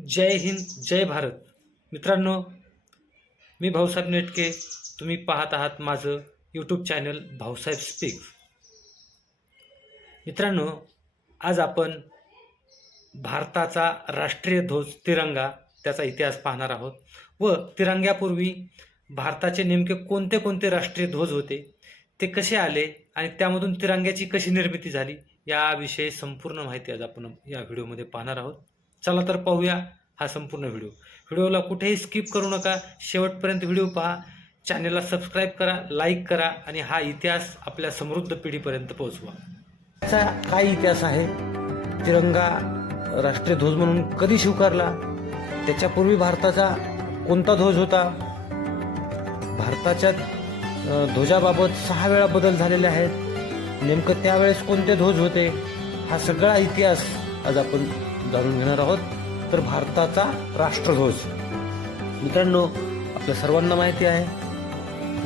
जय हिंद जय भारत. मित्रांनो मी भाऊसाहेब नेटके. तुम्ही पाहत आहात माझं यूट्यूब चॅनल भाऊसाहेब स्पीक मित्रांनो आज आपण भारताचा राष्ट्रीय ध्वज तिरंगा त्याचा इतिहास पाहणार आहोत. व तिरंग्यापूर्वी भारताचे नेमके कोणते कोणते राष्ट्रीय ध्वज होते ते कसे आले आणि त्यामधून तिरंग्याची कशी निर्मिती झाली याविषयी संपूर्ण माहिती आज आपण या व्हिडिओमध्ये पाहणार आहोत. चला तर पाहूया हा संपूर्ण व्हिडिओ. व्हिडिओला कुठेही स्किप करू नका. शेवटपर्यंत व्हिडिओ पहा. चॅनेलला सबस्क्राईब करा लाईक करा आणि हा इतिहास आपल्या समृद्ध पिढीपर्यंत पोहोचवा. त्याचा काय इतिहास आहे? तिरंगा राष्ट्रीय ध्वज म्हणून कधी स्वीकारला? त्याच्यापूर्वी भारताचा कोणता ध्वज होता? भारताच्या ध्वजाबाबत सहा वेळा बदल झालेले आहेत. नेमकं त्यावेळेस कोणते ध्वज होते? हा सगळा इतिहास आज आपण जाणून घेणार आहोत. तर भारताचा राष्ट्रध्वज. मित्रांनो आपल्या सर्वांना माहिती आहे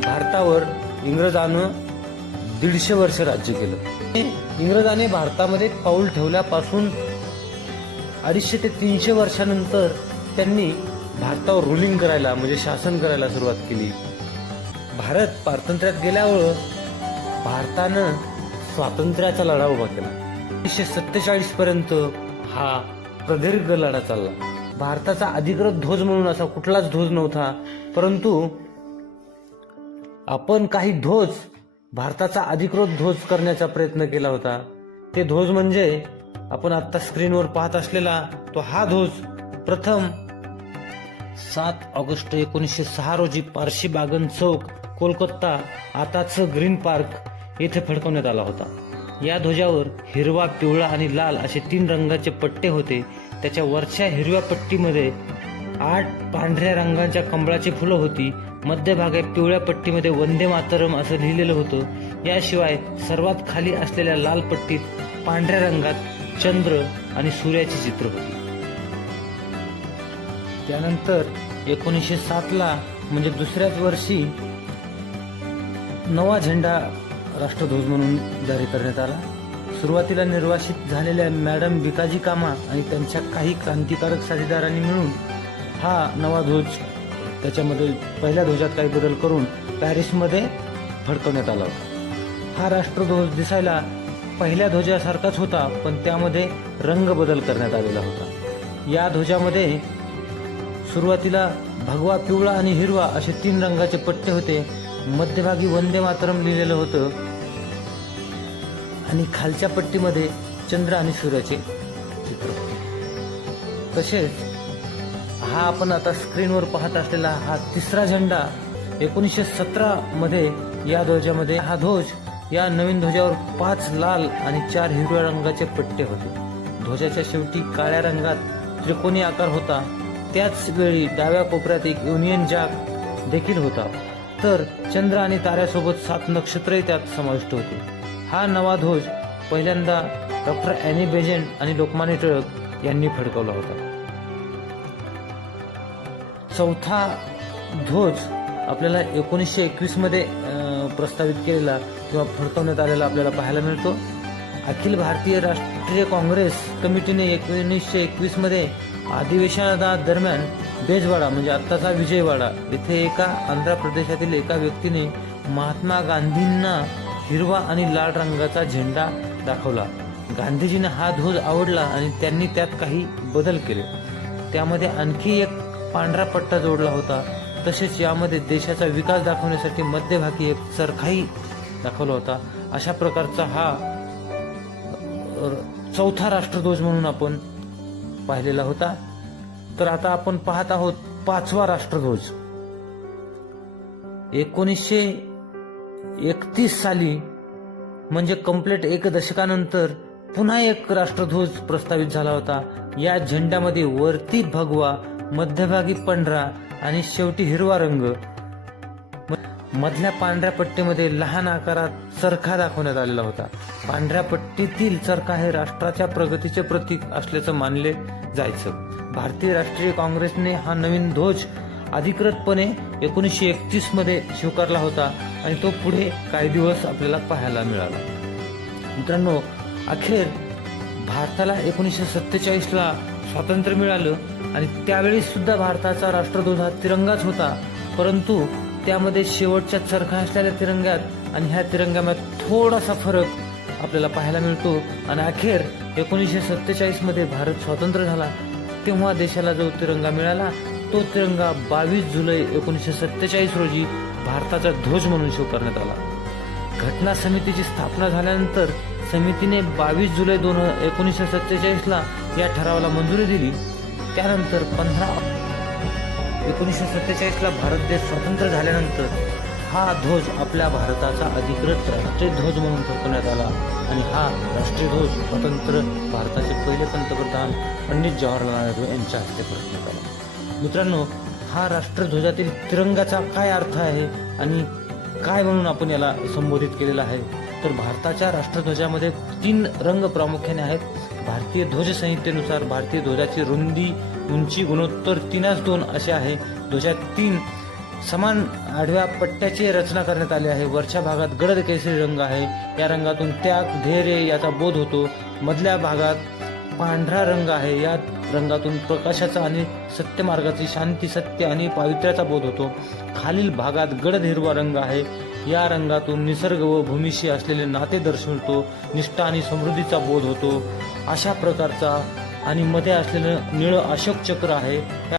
भारतावर इंग्रजानं दीडशे वर्ष राज्य केलं. इंग्रजाने भारतामध्ये पाऊल ठेवल्यापासून अडीचशे ते तीनशे वर्षानंतर त्यांनी भारतावर रुलिंग करायला म्हणजे शासन करायला सुरुवात केली. भारत पारतंत्र्यात गेल्यावर भारतानं स्वातंत्र्याचा लढा उभा केला. एकोणीसशे सत्तेचाळीस पर्यंत हा प्रदीर्घ लढा चालला. भारताचा अधिकृत ध्वज म्हणून असा कुठलाच ध्वज नव्हता परंतु आपण काही ध्वज भारताचा अधिकृत ध्वज करण्याचा प्रयत्न केला होता. ते ध्वज म्हणजे आपण आता स्क्रीनवर पाहत असलेला तो हा ध्वज प्रथम सात ऑगस्ट एकोणीसशे सहा रोजी पारशी बागन चौक कोलकाता आताच ग्रीन पार्क येथे फडकवण्यात आला होता. या ध्वजावर हिरवा पिवळा आणि लाल असे तीन रंगाचे पट्टे होते. त्याच्या वरच्या हिरव्या पट्टीमध्ये आठ पांढऱ्या रंगाच्या कमळाची फुलं होती. मध्यभागी पिवळ्या पट्टीमध्ये वंदे मातरम असं लिहिलेलं होतं. याशिवाय सर्वात खाली असलेल्या लाल पट्टीत पांढऱ्या रंगात चंद्र आणि सूर्याचे चित्र होते. त्यानंतर एकोणीसशे सातला म्हणजे दुसऱ्याच वर्षी नवा झेंडा राष्ट्रध्वज म्हणून जारी करण्यात आला. सुरुवातीला निर्वासित झालेल्या मॅडम भिकाजी कामा आणि त्यांच्या काही क्रांतिकारक साथीदारांनी मिळून हा नवा ध्वज त्याच्यामध्ये पहिल्या ध्वजात काही बदल करून पॅरिसमध्ये फडकवण्यात आला. होता हा राष्ट्रध्वज दिसायला पहिल्या ध्वजासारखाच होता पण त्यामध्ये रंग बदल करण्यात आलेला होता. या ध्वजामध्ये सुरुवातीला भगवा पिवळा आणि हिरवा असे तीन रंगाचे पट्टे होते. मध्यभागी वंदे मातरम लिहिलेलं होतं. आणि खालच्या पट्टीमध्ये चंद्र आणि सूर्याचे चित्र. तसेच हा आपण आता स्क्रीनवर पाहत असलेला हा तिसरा झेंडा एकोणीसशे सतरामध्ये या ध्वजामध्ये हा ध्वज या नवीन ध्वजावर पाच लाल आणि चार हिरव्या रंगाचे पट्टे होते. ध्वजाच्या शेवटी काळ्या रंगात त्रिकोणी आकार होता. त्याच वेळी डाव्या कोपऱ्यात एक युनियन जॅक देखील होता. तर चंद्र आणि ताऱ्यासोबत सात नक्षत्रही त्यात समाविष्ट होते. हा नवा ध्वज पहिल्यांदा डॉक्टर अॅनी बेजेंट आणि लोकमान्य टिळक यांनी फडकवला होता. चौथा ध्वज आपल्याला एकोणीसशे एकवीसमध्ये अं, प्रस्तावित केलेला किंवा फडकवण्यात आलेला आपल्याला पाहायला मिळतो. अखिल भारतीय राष्ट्रीय काँग्रेस कमिटीने एकोणीसशे एकवीसमध्ये अधिवेशनादरम्यान बेजवाडा म्हणजे आत्ताचा विजयवाडा येथे एका आंध्र प्रदेशातील एका व्यक्तीने महात्मा गांधींना हिरवा आणि लाल रंगाचा झेंडा दाखवला. गांधीजींना हा ध्वज आवडला आणि त्यांनी त्यात काही बदल केले. त्यामध्ये आणखी एक पांढरा पट्टा जोडला होता. तसेच यामध्ये देशाचा विकास दाखवण्यासाठी मध्यभागी एक चरखाही दाखवला होता. अशा प्रकारचा हा चौथा राष्ट्रध्वज म्हणून आपण पाहिलेला होता. तर आता आपण पाहत आहोत पाचवा राष्ट्रध्वज. एकोणीसशे एकतीस साली म्हणजे कंप्लीट एक दशकानंतर पुन्हा एक राष्ट्रध्वज प्रस्तावित झाला होता. या झेंड्यामध्ये वरती भगवा मध्यभागी पांढरा आणि शेवटी हिरवा रंग. म- मधल्या पांढऱ्या पट्टीमध्ये लहान आकारात चरखा दाखवण्यात आलेला होता. पांढऱ्या पट्टीतील चरखा हे राष्ट्राच्या प्रगतीचे प्रतीक असल्याचं मानले जायचं. भारतीय राष्ट्रीय काँग्रेसने हा नवीन ध्वज अधिकृतपणे एकोणीसशे एकतीसमध्ये स्वीकारला होता आणि तो पुढे काही दिवस आपल्याला पाहायला मिळाला. मित्रांनो अखेर भारताला एकोणीसशे सत्तेचाळीसला स्वातंत्र्य मिळालं आणि त्यावेळी सुद्धा भारताचा राष्ट्रध्वज हा तिरंगाच होता. परंतु त्यामध्ये शेवटच्या चरखा असलेल्या तिरंग्यात आणि ह्या तिरंग्यामध्ये थोडासा फरक आपल्याला पाहायला मिळतो. आणि अखेर एकोणीसशे सत्तेचाळीसमध्ये भारत स्वतंत्र झाला. तेव्हा देशाला जो तिरंगा मिळाला तो तिरंगा बावीस जुलै एकोणीसशे सत्तेचाळीस रोजी भारताचा ध्वज म्हणून स्वीकारण्यात आला. घटना समितीची स्थापना झाल्यानंतर समितीने बावीस जुलै दोन एकोणीसशे सत्तेचाळीसला या ठरावाला मंजुरी दिली. त्यानंतर पंधरा एकोणीसशे सत्तेचाळीसला भारत देश स्वतंत्र झाल्यानंतर हा ध्वज आपल्या भारताचा अधिकृत राष्ट्रीय ध्वज म्हणून ठरवण्यात आला. आणि हा राष्ट्रीय ध्वज स्वतंत्र भारताचे पहिले पंतप्रधान पंडित जवाहरलाल नेहरू यांच्या हस्ते फडकण्यात आला मित्रांनो हा राष्ट्रध्वजातील तिरंगाचा काय अर्थ आहे आणि काय म्हणून आपण याला संबोधित केलेला आहे? तर भारताच्या राष्ट्रध्वजामध्ये तीन रंग प्रामुख्याने आहेत. भारतीय ध्वज संहितेनुसार भारतीय ध्वजाची रुंदी उंची गुणोत्तर तीनाच दोन असे आहे. ध्वजात तीन समान आडव्या पट्ट्याची रचना करण्यात आली आहे. वरच्या भागात गडद केसरी रंग आहे. या रंगातून त्याग धैर्य याचा बोध होतो. मधल्या भागात पांढरा रंग आहे. या रंगातून प्रकाशाचा आणि सत्य मार्गाची शांती सत्य आणि पावित्र्याचा बोध होतो. खालील भागात गडद हिरवा रंग आहे. या रंगातून निसर्ग व भूमीशी असलेले नाते दर्शवतो. निष्ठा आणि समृद्धीचा बोध होतो. अशा प्रकारचा आणि मध्ये असलेलं निळं अशोक चक्र आहे.